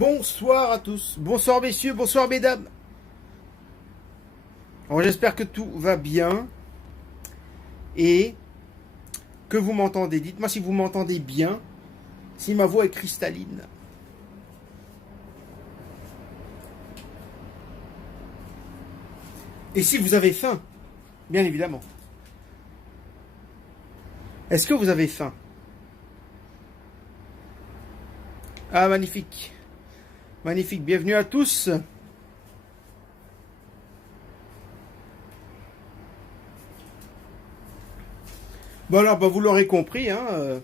Bonsoir à tous, bonsoir messieurs, bonsoir mesdames. Alors j'espère que tout va bien et que vous m'entendez. Dites-moi si vous m'entendez bien, si ma voix est cristalline. Et si vous avez faim, bien évidemment. Est-ce que vous avez faim? Ah, magnifique. Magnifique, bienvenue à tous. Bon alors, vous l'aurez compris, hein,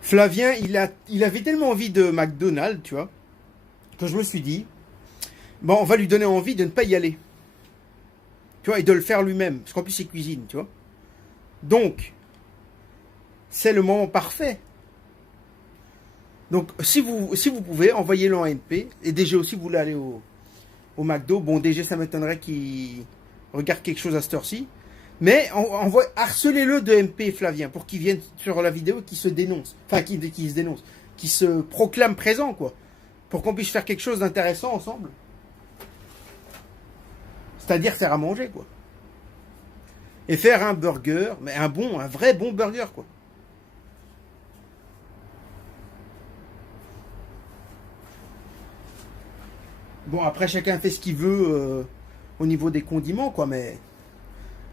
Flavien, il avait tellement envie de McDonald's, tu vois, que je me suis dit, bon, on va lui donner envie de ne pas y aller. Tu vois, et de le faire lui-même, parce qu'en plus il cuisine, tu vois. Donc, c'est le moment parfait. Donc, si vous pouvez, envoyez-le en MP. Et DG aussi, vous voulez aller au McDo. Bon, DG, ça m'étonnerait qu'il regarde quelque chose à cette heure-ci. Mais harcelez-le de MP, Flavien, pour qu'il vienne sur la vidéo et qu'il se dénonce. Enfin, qu'il se dénonce. Qu'il se proclame présent, quoi. Pour qu'on puisse faire quelque chose d'intéressant ensemble. C'est-à-dire faire à manger, quoi. Et faire un burger, mais un vrai bon burger, quoi. Bon, après, chacun fait ce qu'il veut au niveau des condiments, quoi, mais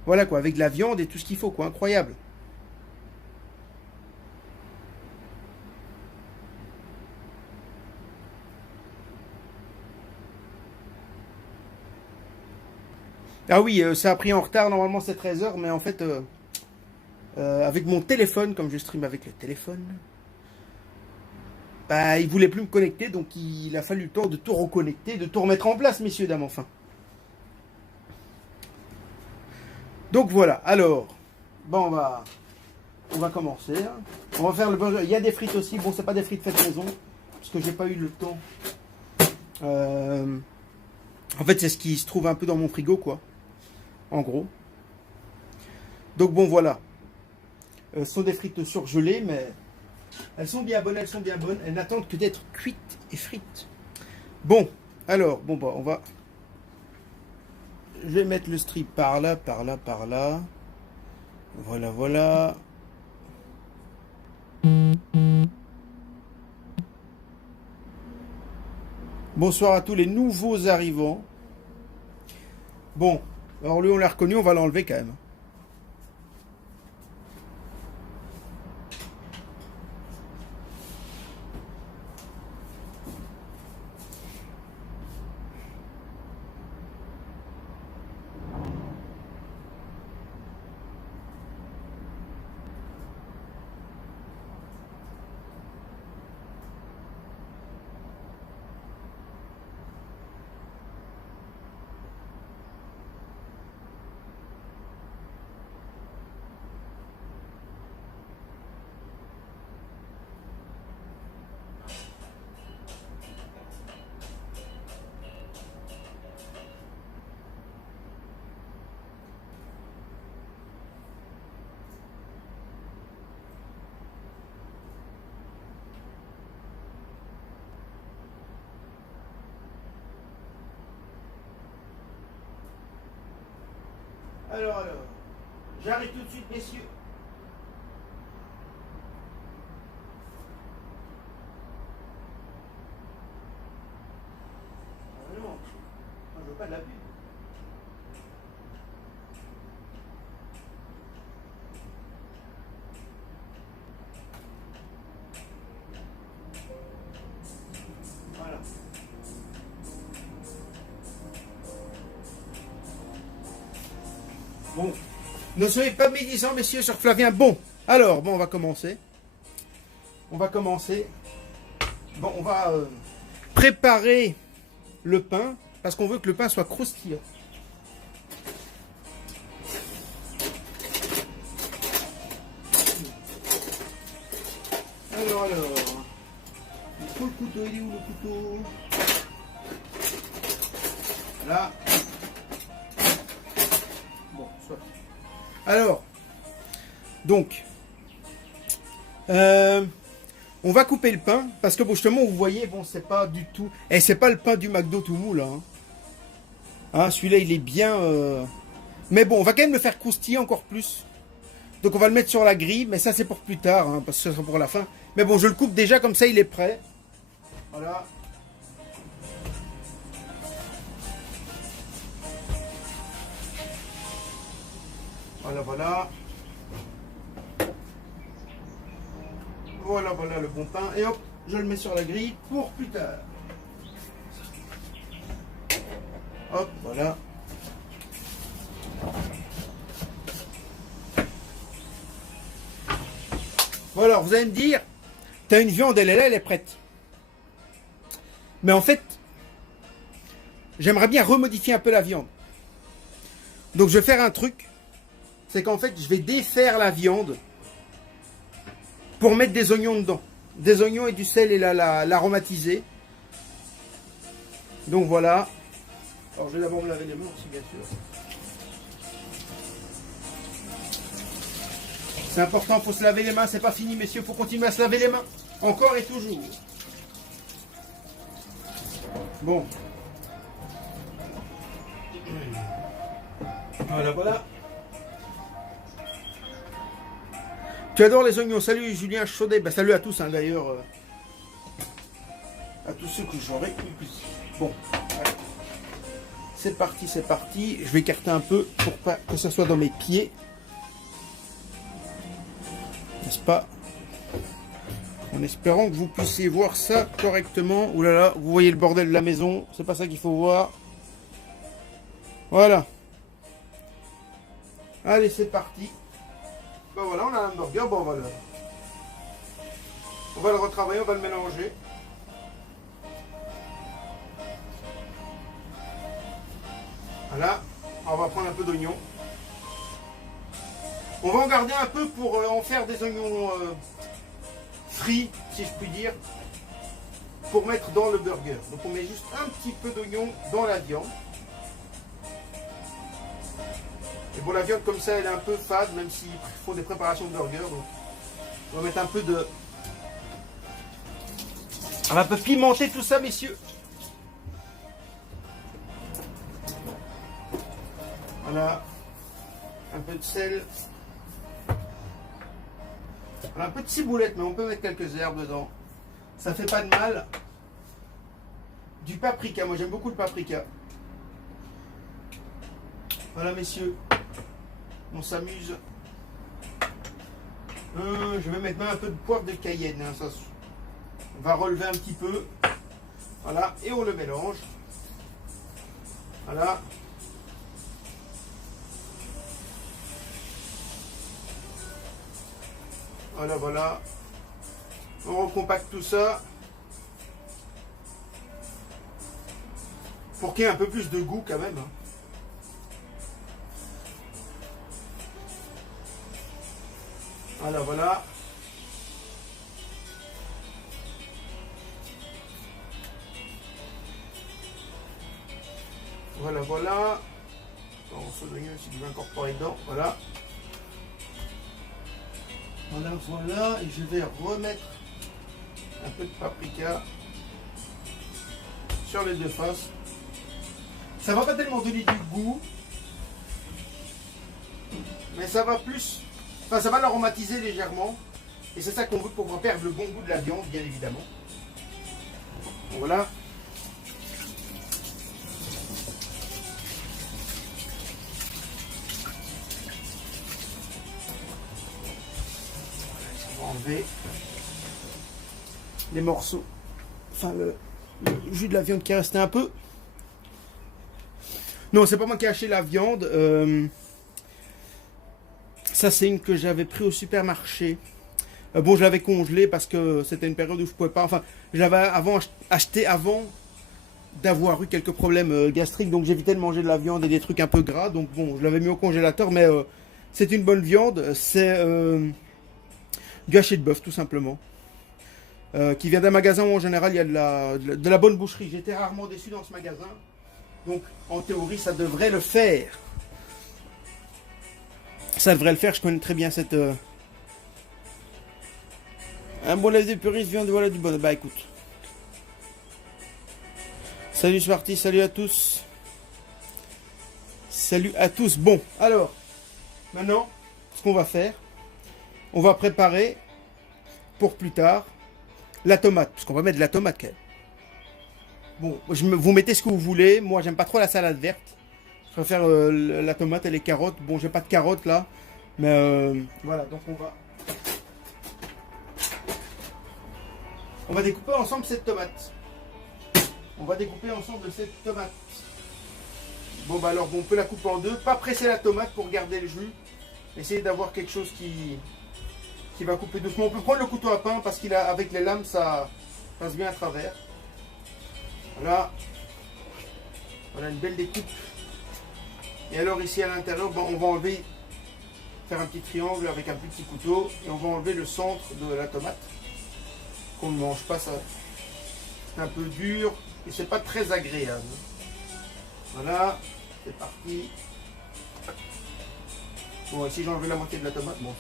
voilà, quoi, avec de la viande et tout ce qu'il faut, quoi, incroyable. Ah oui, ça a pris en retard, normalement c'est 13h, mais en fait, avec mon téléphone, comme je stream avec le téléphone, bah, il voulait plus me connecter, donc il a fallu le temps de tout reconnecter, de tout remettre en place, messieurs, dames, enfin. Donc voilà, alors, bon, on va commencer. Hein. On va faire le burger. Il y a des frites aussi, bon, c'est pas des frites faites maison, parce que j'ai pas eu le temps. En fait, c'est ce qui se trouve un peu dans mon frigo, quoi, en gros. Donc bon, voilà. Ce sont des frites surgelées, mais elles sont bien bonnes, elles sont bien bonnes. Elles n'attendent que d'être cuites et frites. Bon, alors, bon, bah, on va... Je vais mettre le strip par là, par là, par là. Voilà, voilà. Bonsoir à tous les nouveaux arrivants. Bon, alors lui on l'a reconnu, on va l'enlever quand même. Alors, j'arrive tout de suite, messieurs. Ah non, moi je veux pas de la pub. Voilà. Bon, ne soyez pas médisants, messieurs, sur Flavien. Bon, alors, bon, on va commencer. On va commencer. Bon, on va préparer le pain, parce qu'on veut que le pain soit croustillant. Alors, il faut le couteau, il est où le couteau? Là. Bon, soit. Alors, donc, On va couper le pain, parce que bon, justement, vous voyez, bon, c'est pas du tout... Et c'est pas le pain du McDo tout mou, là. Hein. Hein, celui-là, il est bien... Mais bon, on va quand même le faire croustiller encore plus. Donc on va le mettre sur la grille, mais ça c'est pour plus tard, hein, parce que ce sera pour la fin. Mais bon, je le coupe déjà, comme ça il est prêt. Voilà. Voilà, voilà. Voilà, voilà le bon pain. Et hop, je le mets sur la grille pour plus tard. Hop, voilà. Voilà, vous allez me dire, t'as une viande, elle est là, elle est prête. Mais en fait, j'aimerais bien remodifier un peu la viande. Donc je vais faire un truc, c'est qu'en fait, je vais défaire la viande pour mettre des oignons dedans. Des oignons et du sel et l'aromatiser. Donc voilà. Alors je vais d'abord me laver les mains aussi, bien sûr. C'est important, il faut se laver les mains, c'est pas fini messieurs, il faut continuer à se laver les mains. Encore et toujours. Bon. Voilà, voilà. Tu adores les oignons. Salut Julien Chaudet. Ben, salut à tous hein, d'ailleurs. À tous ceux que j'aurais eu. Bon. Voilà. C'est parti, c'est parti. Je vais écarter un peu pour pas que ça soit dans mes pieds. N'est-ce pas? En espérant que vous puissiez voir ça correctement. Ouh là là, vous voyez le bordel de la maison. C'est pas ça qu'il faut voir. Voilà. Allez, c'est parti. Ben voilà, on a un hamburger. Bon, on va le retravailler, on va le mélanger. Voilà. On va prendre un peu d'oignon. On va en garder un peu pour en faire des oignons frits, si je puis dire, pour mettre dans le burger. Donc on met juste un petit peu d'oignon dans la viande. Et bon, la viande comme ça, elle est un peu fade, même s'ils font des préparations de burger. Donc on va mettre un peu de... On va un peu pimenter tout ça, messieurs. Voilà. Un peu de sel. Un peu de ciboulette, mais on peut mettre quelques herbes dedans. Ça fait pas de mal. Du paprika, moi j'aime beaucoup le paprika. Voilà messieurs, on s'amuse. Je vais mettre même un peu de poivre de Cayenne. Hein, ça va relever un petit peu. Voilà, et on le mélange. Voilà. Voilà, voilà. On recompacte tout ça. Pour qu'il y ait un peu plus de goût quand même. Hein. Voilà, voilà. Voilà, voilà. On se donne si tu veux incorporer dedans. Voilà. Voilà, voilà, et je vais remettre un peu de paprika sur les deux faces. Ça va pas tellement donner du goût, mais ça va plus, enfin ça va l'aromatiser légèrement, et c'est ça qu'on veut pour pas perdre le bon goût de la viande, bien évidemment. Voilà. Enlever les morceaux, enfin le jus de la viande qui est resté un peu. Non, c'est pas moi qui ai acheté la viande. Ça, c'est une que j'avais pris au supermarché. Bon, je l'avais congelée parce que c'était une période où je pouvais pas. Enfin, je l'avais acheté avant d'avoir eu quelques problèmes gastriques, donc j'évitais de manger de la viande et des trucs un peu gras. Donc bon, je l'avais mis au congélateur, mais c'est une bonne viande. C'est du haché de bœuf, tout simplement. Qui vient d'un magasin où en général il y a de la bonne boucherie. J'étais rarement déçu dans ce magasin. Donc en théorie ça devrait le faire. Ça devrait le faire, je connais très bien cette... Un bon lève des puristes, viande, voilà du bon. Bah écoute. Salut Smarty, salut à tous. Salut à tous. Bon, alors, maintenant, ce qu'on va faire, on va préparer pour plus tard la tomate. Parce qu'on va mettre de la tomate quand même. Bon, vous mettez ce que vous voulez. Moi, j'aime pas trop la salade verte. Je préfère la tomate et les carottes. Bon, j'ai pas de carottes là. Mais voilà, donc on va découper ensemble cette tomate. On va découper ensemble cette tomate. Bon bah alors on peut la couper en deux. Pas presser la tomate pour garder le jus. Essayez d'avoir quelque chose qui va couper doucement. On peut prendre le couteau à pain parce qu'avec les lames ça passe bien à travers. Voilà. Voilà une belle découpe. Et alors ici à l'intérieur, bon, on va enlever, faire un petit triangle avec un petit couteau et on va enlever le centre de la tomate. Qu'on ne mange pas, ça c'est un peu dur et c'est pas très agréable. Voilà, c'est parti. Bon, ici j'ai enlevé la moitié de la tomate, bon.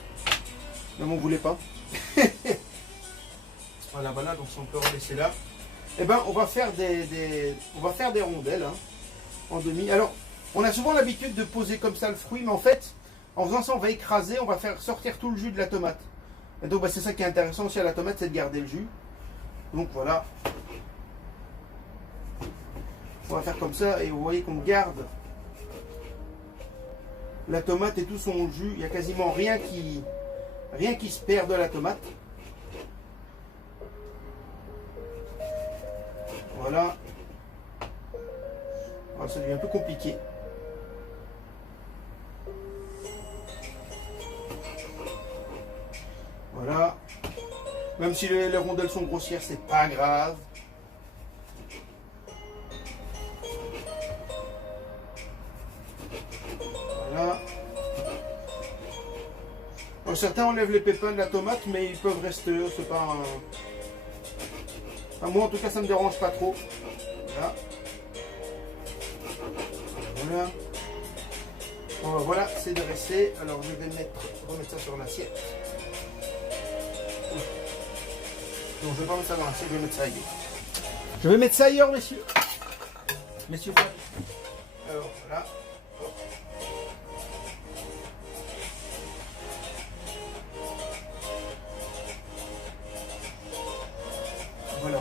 Mais on ne voulait pas. Voilà, donc si on peut en laisser là. Et ben on va faire des rondelles hein, en demi. Alors, on a souvent l'habitude de poser comme ça le fruit, mais en fait, en faisant ça, on va écraser, on va faire sortir tout le jus de la tomate. Et donc, c'est ça qui est intéressant aussi à la tomate, c'est de garder le jus. Donc voilà. On va faire comme ça, et vous voyez qu'on garde la tomate et tout son jus. Il n'y a quasiment rien qui se perd de la tomate. Voilà. Alors, ça devient un peu compliqué. Voilà. Même si les rondelles sont grossières, c'est pas grave. Voilà. Alors, certains enlèvent les pépins de la tomate, mais ils peuvent rester. C'est pas un... Enfin, moi, en tout cas, ça me dérange pas trop. Voilà. Voilà. Bon, voilà, c'est dressé. Alors, je vais remettre ça sur l'assiette. Non, je ne vais pas mettre ça dans l'assiette, je vais mettre ça ailleurs. Je vais mettre ça ailleurs, messieurs. Messieurs, alors, voilà.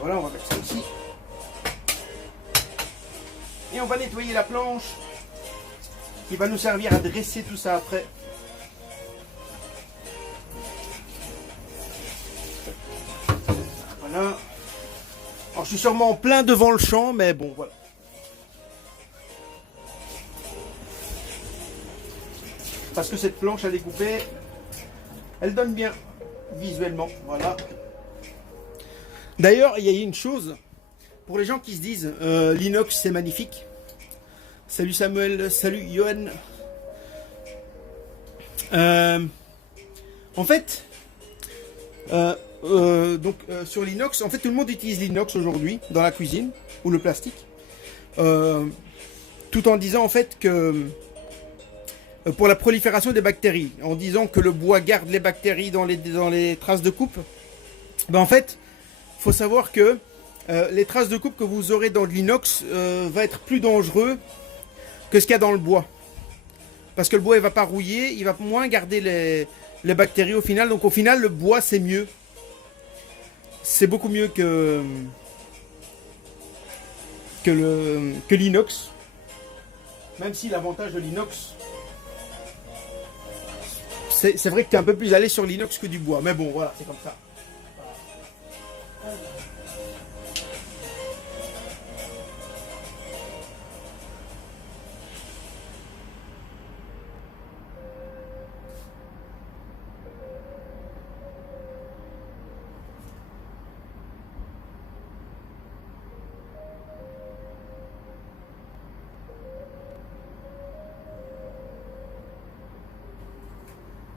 Voilà, on va mettre ça ici. Et on va nettoyer la planche qui va nous servir à dresser tout ça après. Voilà. Alors je suis sûrement en plein devant le champ, mais bon, voilà. Parce que cette planche à découper, elle donne bien visuellement. Voilà. D'ailleurs, il y a une chose, pour les gens qui se disent l'inox c'est magnifique. Salut Samuel, salut Johan. En fait, sur l'inox, en fait tout le monde utilise l'inox aujourd'hui dans la cuisine, ou le plastique. Tout en disant en fait que pour la prolifération des bactéries, en disant que le bois garde les bactéries dans les traces de coupe. Ben en fait, faut savoir que les traces de coupe que vous aurez dans de l'inox va être plus dangereux que ce qu'il y a dans le bois. Parce que le bois il va pas rouiller, il va moins garder les bactéries au final. Donc au final le bois c'est mieux. C'est beaucoup mieux que l'inox. Même si l'avantage de l'inox, c'est vrai que tu es un peu plus allé sur l'inox que du bois. Mais bon voilà, c'est comme ça.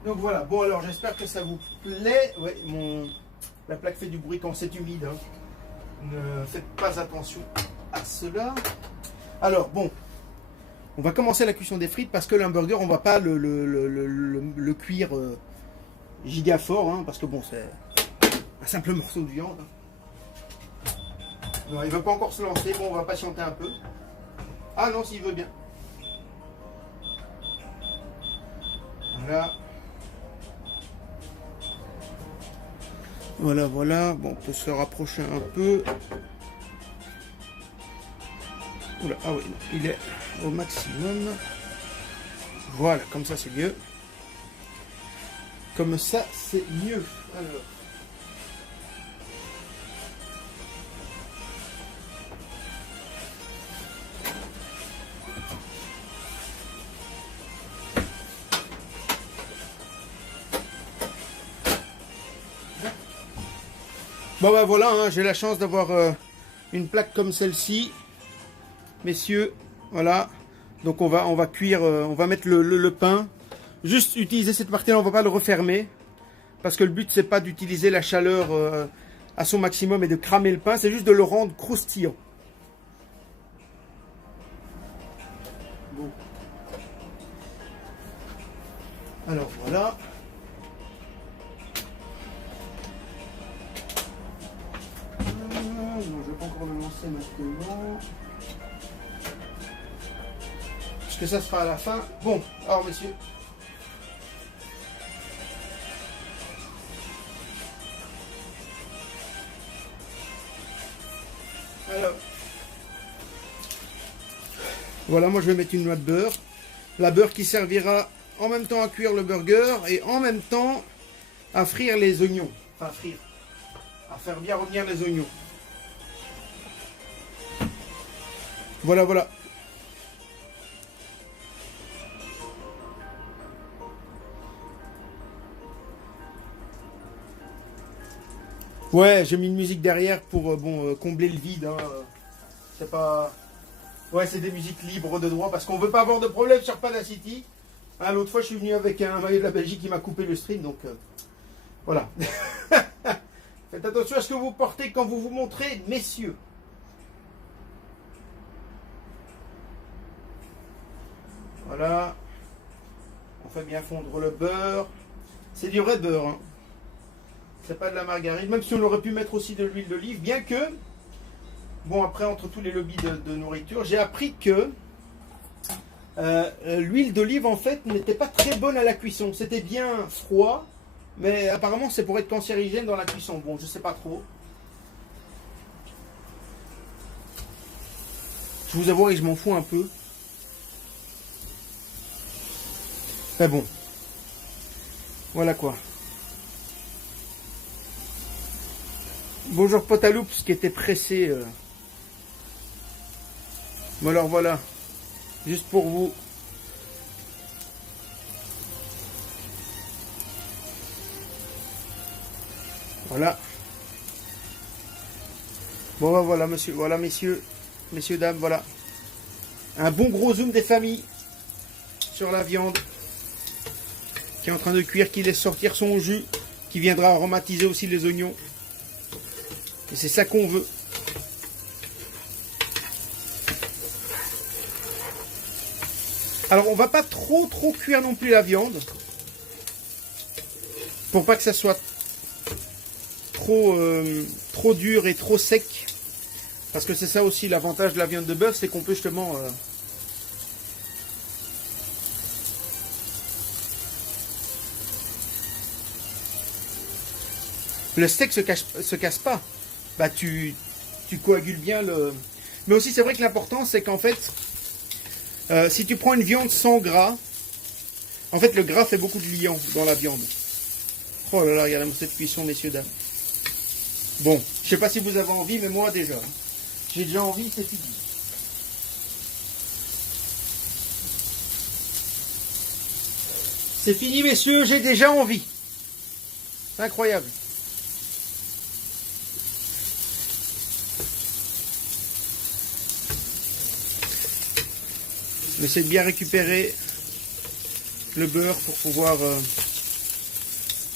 Donc voilà, bon alors j'espère que ça vous plaît. Ouais, la plaque fait du bruit quand c'est humide. Hein. Ne faites pas attention à cela. Alors bon, on va commencer la cuisson des frites parce que l'hamburger on va pas le cuire giga fort. Hein, parce que bon, simple morceau de viande. Non, il veut pas encore se lancer. Bon, on va patienter un peu. Ah non, s'il veut bien. Voilà. Voilà, voilà. Bon, on peut se rapprocher un peu. Oula, ah oui, non, il est au maximum. Voilà, comme ça c'est mieux. Comme ça c'est mieux. Alors. Bon ben voilà, hein, j'ai la chance d'avoir une plaque comme celle-ci, messieurs, voilà. Donc on va cuire, on va mettre le pain. Juste utiliser cette partie-là, on va pas le refermer, parce que le but c'est pas d'utiliser la chaleur à son maximum et de cramer le pain, c'est juste de le rendre croustillant. Bon. Alors voilà. Non, je vais pas encore le lancer maintenant. Parce que ça sera à la fin. Bon, alors messieurs. Alors. Voilà, moi je vais mettre une noix de beurre. La beurre qui servira en même temps à cuire le burger et en même temps à frire les oignons. Enfin, frire. À faire bien revenir les oignons. Voilà, voilà. Ouais, j'ai mis une musique derrière pour combler le vide. Hein. C'est pas... Ouais, c'est des musiques libres de droit parce qu'on veut pas avoir de problème sur Padacity. Hein, l'autre fois, je suis venu avec un maillot de la Belgique qui m'a coupé le stream, donc voilà. Faites attention à ce que vous portez quand vous vous montrez, messieurs. Voilà. On fait bien fondre le beurre. C'est du vrai beurre. Hein. C'est pas de la margarine. Même si on aurait pu mettre aussi de l'huile d'olive. Bien que, bon après entre tous les lobbies de nourriture, j'ai appris que l'huile d'olive en fait n'était pas très bonne à la cuisson. C'était bien froid. Mais apparemment c'est pour être cancérigène dans la cuisson. Bon, je sais pas trop. Je vous avoue que je m'en fous un peu. Mais bon. Voilà quoi. Bonjour Potaloups qui était pressé. Bon alors voilà. Juste pour vous. Voilà. Bon ben voilà monsieur. Voilà messieurs. Messieurs, dames, voilà. Un bon gros zoom des familles sur la viande qui est en train de cuire, qui laisse sortir son jus, qui viendra aromatiser aussi les oignons. Et c'est ça qu'on veut. Alors on va pas trop cuire non plus la viande. Pour pas que ça soit trop dur et trop sec. Parce que c'est ça aussi l'avantage de la viande de bœuf, c'est qu'on peut justement... Le steak se casse pas. Bah tu coagules bien le... Mais aussi c'est vrai que l'important c'est qu'en fait, si tu prends une viande sans gras, en fait le gras fait beaucoup de liant dans la viande. Oh là là, regardez-moi cette cuisson, messieurs, dames. Bon, je sais pas si vous avez envie, mais moi déjà. J'ai déjà envie, c'est fini. C'est fini, messieurs, j'ai déjà envie. C'est incroyable. J'essaie de bien récupérer le beurre pour pouvoir...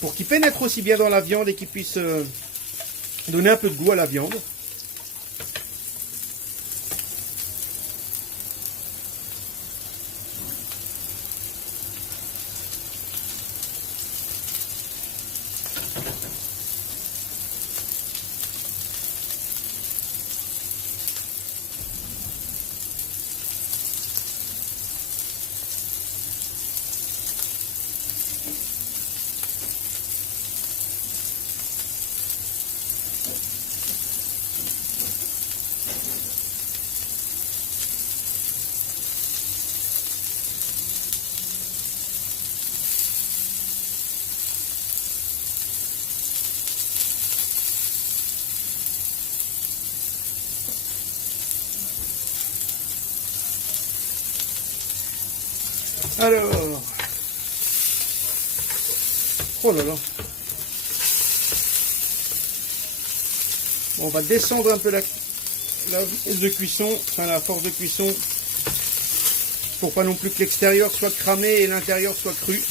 pour qu'il pénètre aussi bien dans la viande et qu'il puisse donner un peu de goût à la viande. Alors. Oh là là. Bon, on va descendre un peu la vitesse de cuisson, enfin la force de cuisson, pour pas non plus que l'extérieur soit cramé et l'intérieur soit cru.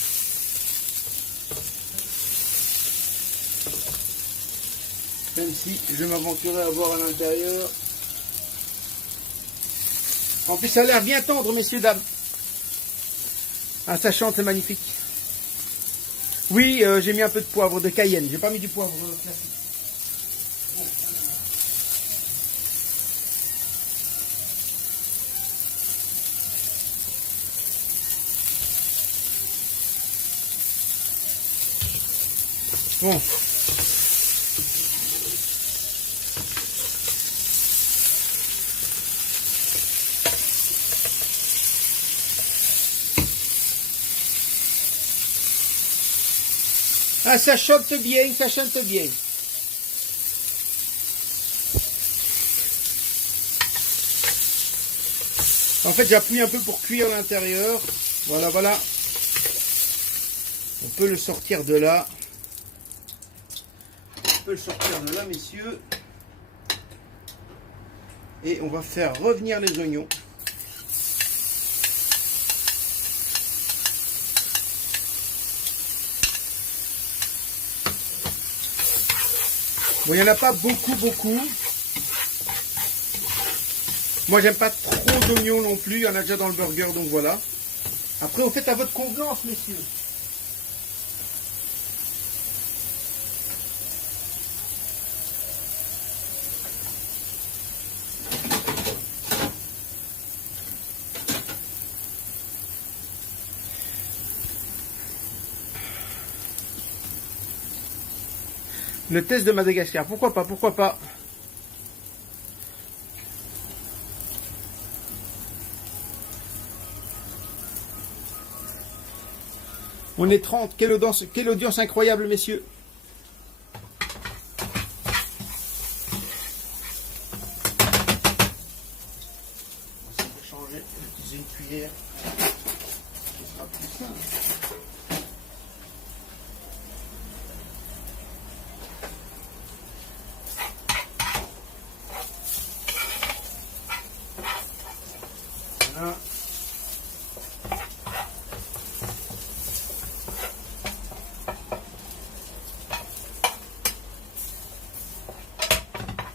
Même si je m'aventurais à voir à l'intérieur. En plus, ça a l'air bien tendre, messieurs, dames. Ah, ça chante, c'est magnifique. Oui, j'ai mis un peu de poivre de Cayenne. J'ai pas mis du poivre classique. Bon. Ah, ça chante bien, ça chante bien. En fait, j'appuie un peu pour cuire l'intérieur. Voilà, voilà. On peut le sortir de là. On peut le sortir de là, messieurs. Et on va faire revenir les oignons. Bon, il n'y en a pas beaucoup. Moi, j'aime pas trop d'oignons non plus. Il y en a déjà dans le burger, donc voilà. Après, vous faites à votre convenance, messieurs. Le test de Madagascar, pourquoi pas, pourquoi pas. On est 30, quelle audience incroyable, messieurs. On va changer, utiliser une cuillère. Ce sera plus simple.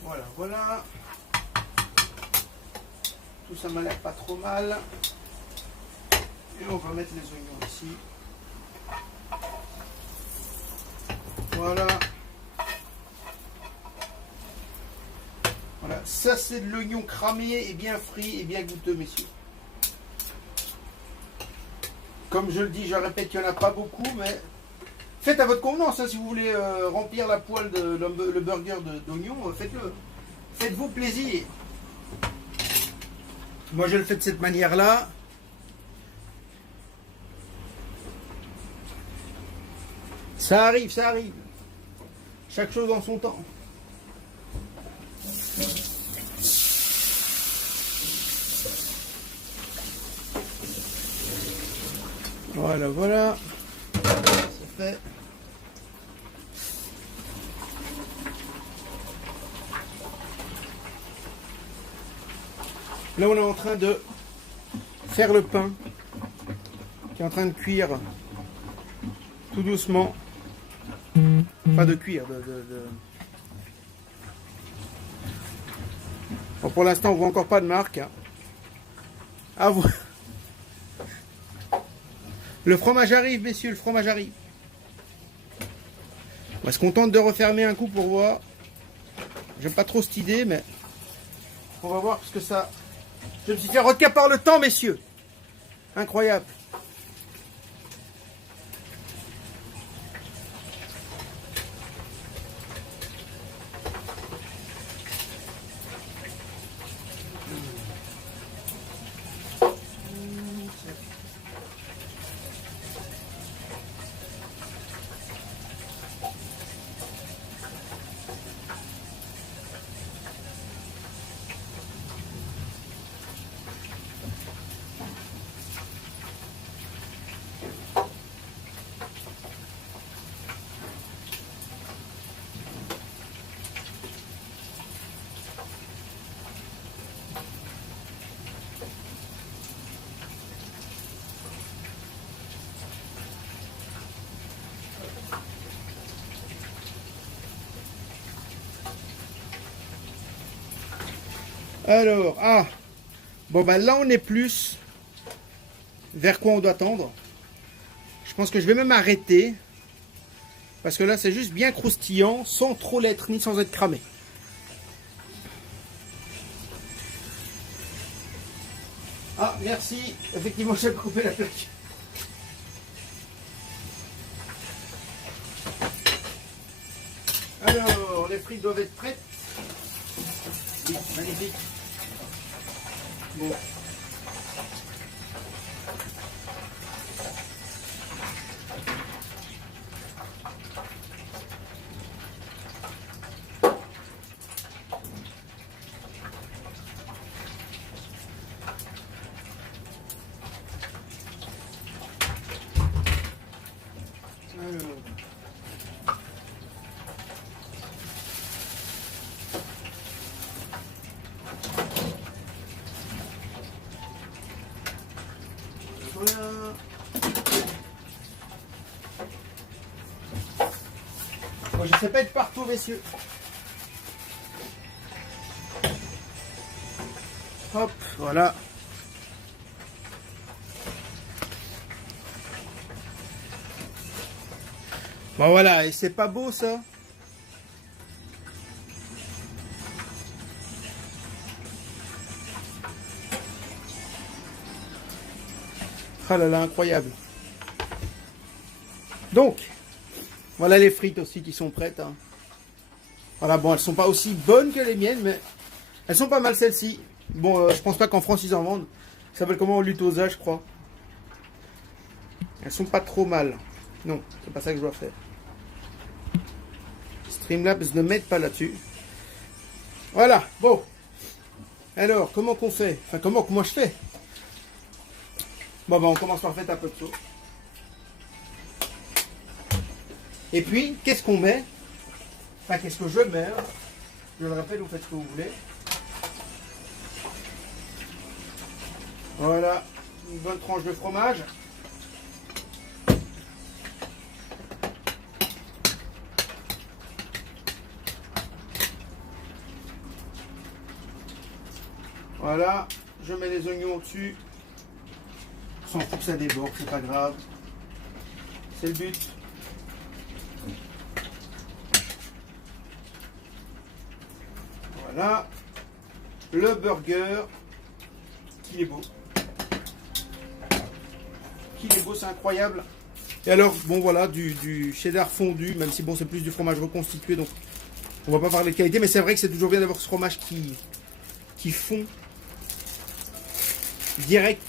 Voilà. Voilà. Tout ça m'a l'air pas trop mal. Et on va mettre les oignons ici. Voilà. Voilà. Ça, c'est de l'oignon cramé et bien frit et bien goûteux, messieurs. Comme je le dis, je répète qu'il n'y en a pas beaucoup, mais faites à votre convenance. Hein, si vous voulez remplir la poêle de le burger d'oignons, faites-le. Faites-vous plaisir. Moi, je le fais de cette manière-là. Ça arrive, ça arrive. Chaque chose en son temps. Voilà, voilà. C'est fait. Là, on est en train de faire le pain qui est en train de cuire tout doucement. Pas de cuire, Bon, pour l'instant, on voit encore pas de marque. Hein. Ah, vous... Le fromage arrive, messieurs, le fromage arrive. On va se contenter de refermer un coup pour voir. J'aime pas trop cette idée, mais on va voir ce que ça... Je me suis fait requin par le temps, messieurs. Incroyable. Alors, ah, bon bah là on est plus vers quoi on doit tendre. Je pense que je vais même arrêter. Parce que là c'est juste bien croustillant, sans trop l'être, ni sans être cramé. Ah, merci. Effectivement, j'ai coupé la plaque. Alors, les frites doivent être prêtes. Oui, magnifique. Bon. Alors. Voilà. Bon, je sais pas être partout, messieurs. Hop, voilà. Bon voilà, et c'est pas beau ça? Ah là là, incroyable. Donc, voilà les frites aussi qui sont prêtes. Hein. Voilà, bon, elles sont pas aussi bonnes que les miennes, mais elles sont pas mal celles-ci. Bon, je pense pas qu'en France ils en vendent. Ça s'appelle comment? Lutosa, je crois. Elles sont pas trop mal. Non, c'est pas ça que je dois faire. Streamlabs ne m'aide pas là-dessus. Voilà, bon. Alors, comment qu'on fait? Enfin, comment que moi je fais? Bon, ben, on commence par faire un peu de sauce. Et puis, qu'est-ce qu'on met? Enfin, qu'est-ce que je mets? Hein. Je le rappelle, vous faites ce que vous voulez. Voilà, une bonne tranche de fromage. Voilà, je mets les oignons au-dessus. S'en fout que ça déborde, c'est pas grave. C'est le but. Voilà. Le burger. Qu'il est beau. Qu'il est beau, c'est incroyable. Et alors, bon voilà, du cheddar fondu, même si bon c'est plus du fromage reconstitué, donc on va pas parler de qualité, mais c'est vrai que c'est toujours bien d'avoir ce fromage qui fond. Direct.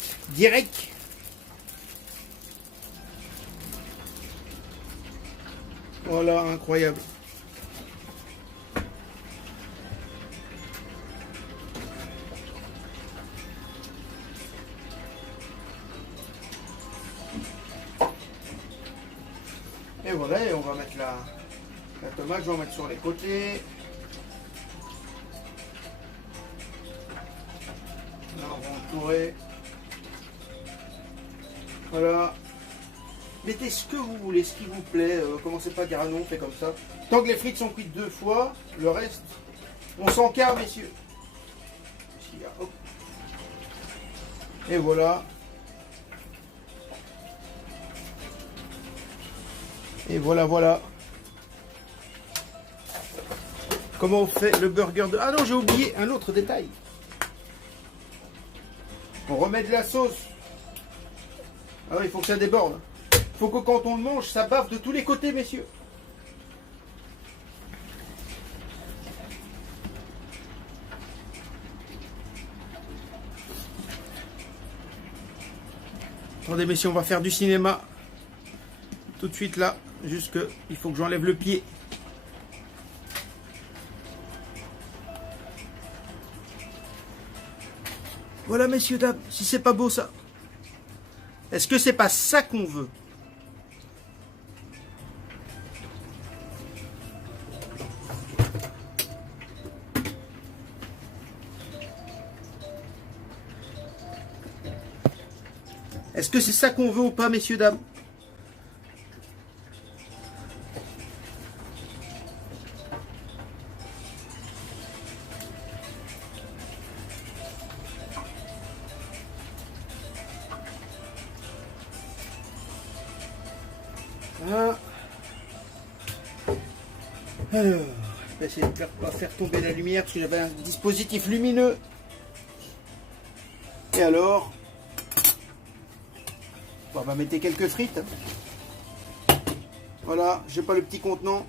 Voilà, incroyable. Et voilà, et on va mettre la tomate, je vais en mettre sur les côtés. Là, on va entourer. Voilà. Mettez ce que vous voulez, ce qui vous plaît. Commencez pas à dire ah non, on fait comme ça. Tant que les frites sont cuites 2 fois, le reste, on s'encarre, messieurs. Hop. Et voilà. Et voilà. Comment on fait le burger de... Ah non, j'ai oublié un autre détail. On remet de la sauce. Ah oui, il faut que ça déborde. Il faut que quand on le mange, ça bave de tous les côtés, messieurs. Attendez, messieurs, on va faire du cinéma. Tout de suite là. Juste que il faut que j'enlève le pied. Voilà, messieurs, dames, si c'est pas beau ça. Est-ce que c'est pas ça qu'on veut? Est-ce que c'est ça qu'on veut ou pas, messieurs, dames? Alors, je vais essayer de ne pas faire tomber la lumière parce que j'avais un dispositif lumineux. Et alors, on va mettre quelques frites. Voilà, j'ai pas le petit contenant.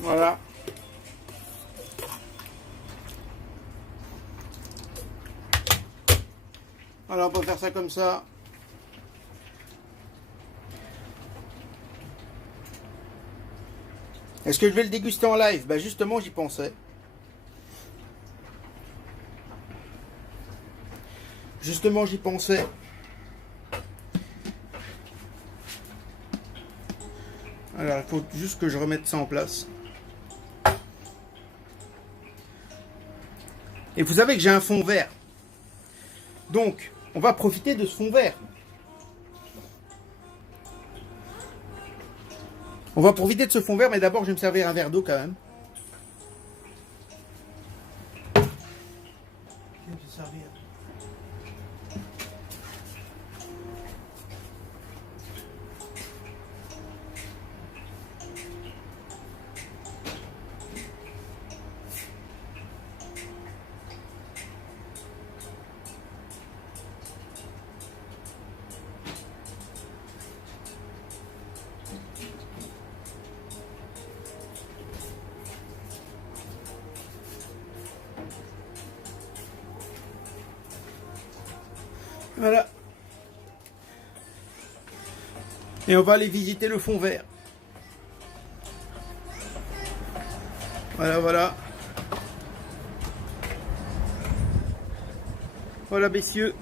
Voilà. Alors on peut faire ça comme ça. Est-ce que je vais le déguster en live? Bah justement j'y pensais. Justement j'y pensais. Alors il faut juste que je remette ça en place. Et vous savez que j'ai un fond vert. Donc, on va profiter de ce fond vert. On va profiter de ce fond vert, mais d'abord, je vais me servir un verre d'eau quand même. Je vais me servir. Voilà. Et on va aller visiter le fond vert. Voilà, voilà. Voilà, messieurs.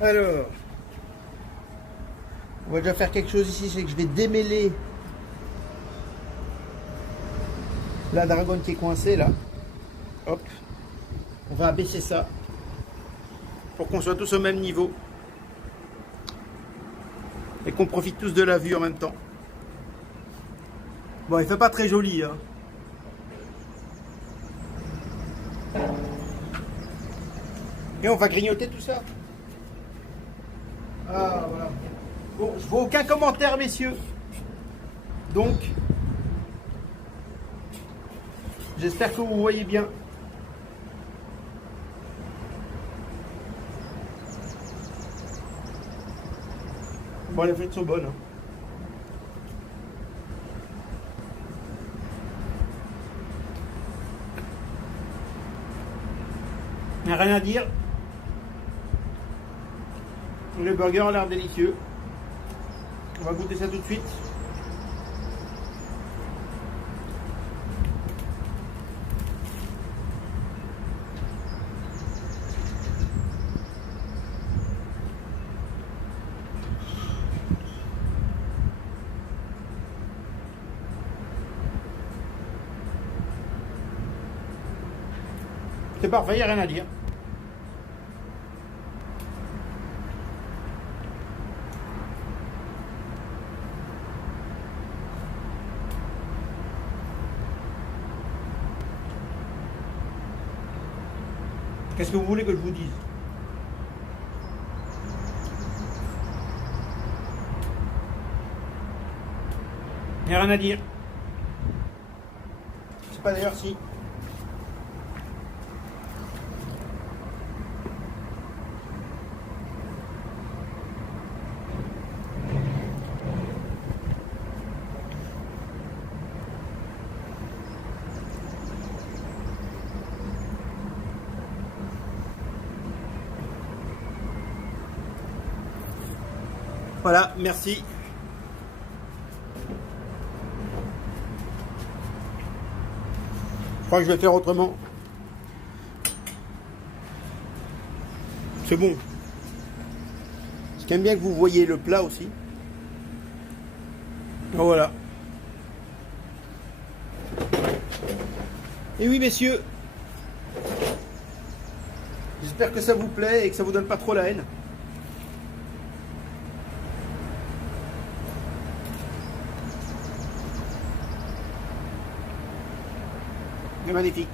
Alors, on va déjà faire quelque chose ici, c'est que je vais démêler la dragonne qui est coincée là. Hop, on va abaisser ça pour qu'on soit tous au même niveau et qu'on profite tous de la vue en même temps. Bon, il fait pas très joli, hein. Et on va grignoter tout ça. Ah, voilà. Bon, je vois aucun commentaire, messieurs. Donc, j'espère que vous voyez bien. Bon, les frites sont bonnes, hein. Il n'y a rien à dire. Le burger a l'air délicieux. On va goûter ça tout de suite. C'est parfait, il n'y a rien à dire. Qu'est-ce que vous voulez que je vous dise? Il n'y a rien à dire. Je sais pas d'ailleurs si. Voilà, merci. Je crois que je vais faire autrement. C'est bon. Ce qui aime bien que vous voyez le plat aussi. Voilà. Et oui, messieurs, j'espère que ça vous plaît et que ça vous donne pas trop la haine. C'est magnifique.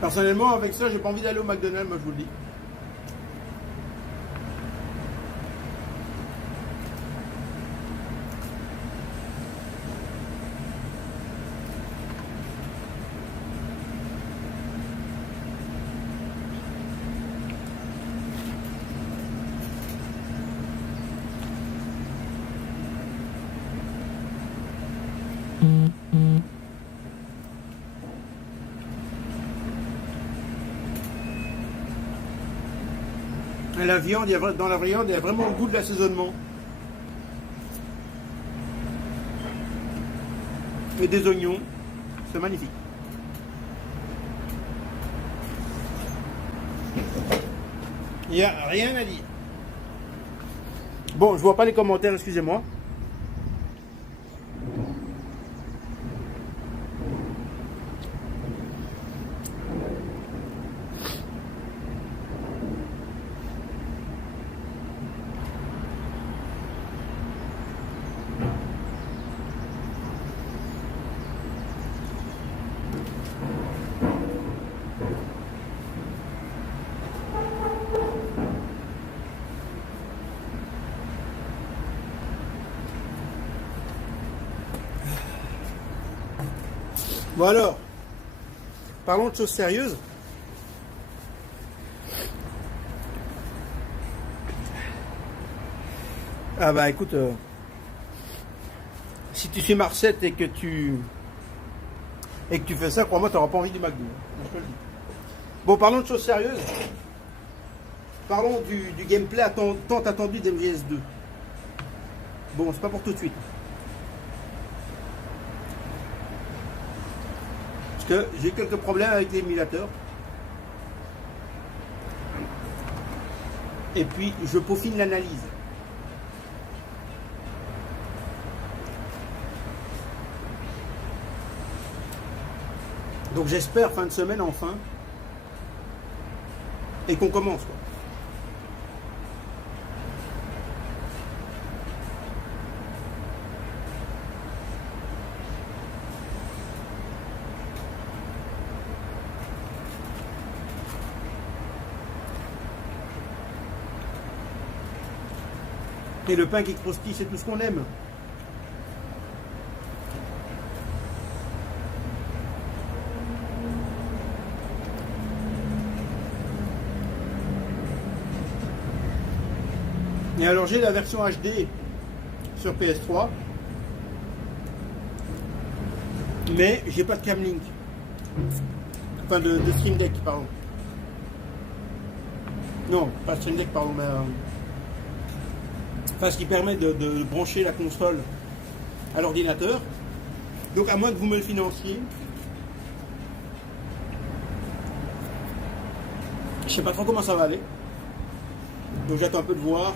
Personnellement, avec ça, j'ai pas envie d'aller au McDonald's, moi je vous le dis. Et la viande, dans la viande, il y a vraiment le goût de l'assaisonnement. Et des oignons. C'est magnifique. Il n'y a rien à dire. Bon, je vois pas les commentaires, excusez-moi. Bon alors, parlons de choses sérieuses. Ah bah écoute, si tu suis Marcette et que tu fais ça, crois-moi, tu n'auras pas envie du McDo. Je te le dis. Bon, parlons de choses sérieuses. Parlons du gameplay tant attendu d'MGS2. Bon, c'est pas pour tout de suite. Parce que j'ai quelques problèmes avec l'émulateur. Et puis, je peaufine l'analyse. Donc j'espère fin de semaine enfin. Et qu'on commence quoi. Et le pain qui croustille, c'est tout ce qu'on aime. Et alors j'ai la version HD sur PS3, mais j'ai pas de Camlink, enfin de Stream Deck, pardon. Non, pas Stream Deck, pardon, mais enfin ce qui permet de brancher la console à l'ordinateur. Donc à moins que vous me le financiez, je sais pas trop comment ça va aller. Donc j'attends un peu de voir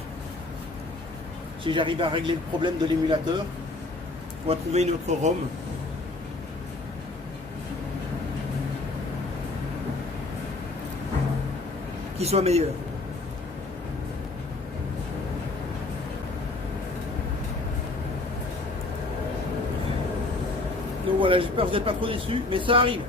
si j'arrive à régler le problème de l'émulateur ou à trouver une autre ROM. Qui soit meilleure. Donc voilà, j'espère que vous n'êtes pas trop déçus, mais ça arrive.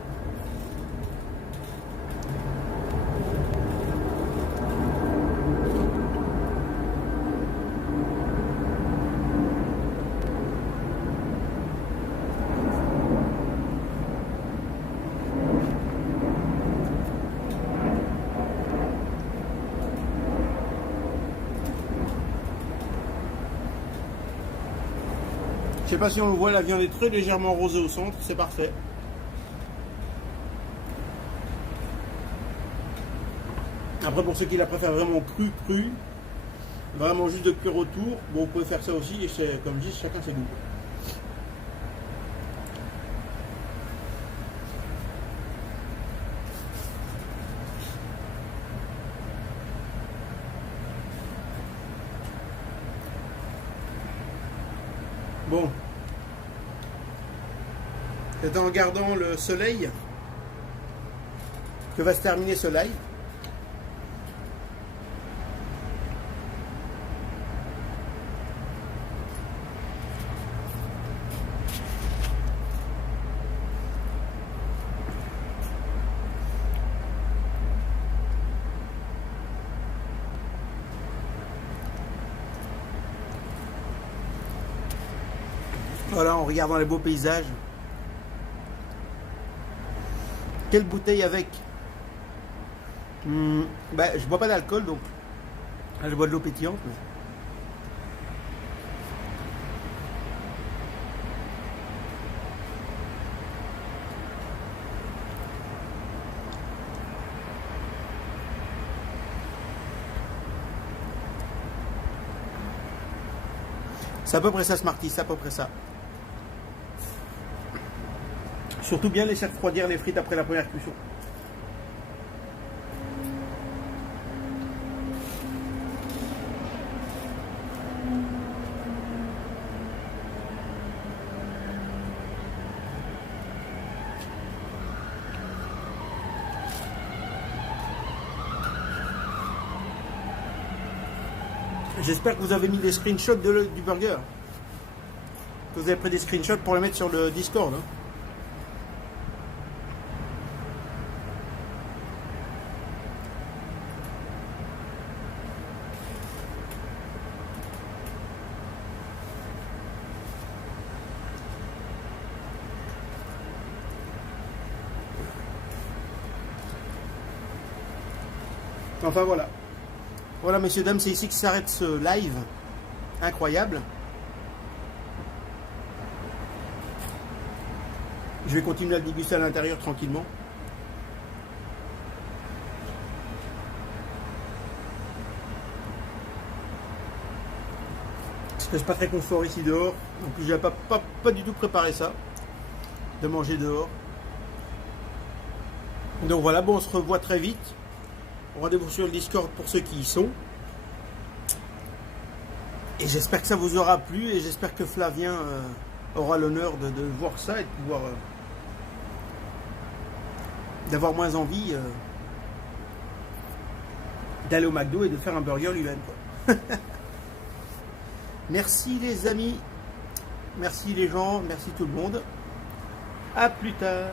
Je sais pas si on le voit, la viande est très légèrement rosée au centre, c'est parfait. Après, pour ceux qui la préfèrent vraiment crue, vraiment juste de cuire autour, bon, vous pouvez faire ça aussi, et c'est, comme je dis, chacun ses goûts. Bon, c'est en regardant le soleil que va se terminer ce live. Voilà, en regardant les beaux paysages. Quelle bouteille avec bah, je bois pas d'alcool, donc je bois de l'eau pétillante. Mais... c'est à peu près ça, Smarty, c'est à peu près ça. Surtout bien laisser refroidir les frites après la première cuisson. J'espère que vous avez mis des screenshots du burger. Que vous avez pris des screenshots pour les mettre sur le Discord. Hein. Enfin voilà. Voilà, messieurs, dames, c'est ici que s'arrête ce live incroyable. Je vais continuer à le déguster à l'intérieur tranquillement. Parce que c'est pas très confort ici dehors. En plus, je n'avais pas du tout préparé ça, de manger dehors. Donc voilà, bon, on se revoit très vite. Rendez-vous sur le Discord pour ceux qui y sont. Et j'espère que ça vous aura plu et j'espère que Flavien aura l'honneur de voir ça et de pouvoir d'avoir moins envie d'aller au McDo et de faire un burger lui-même. Merci les amis, merci les gens, merci tout le monde. À plus tard.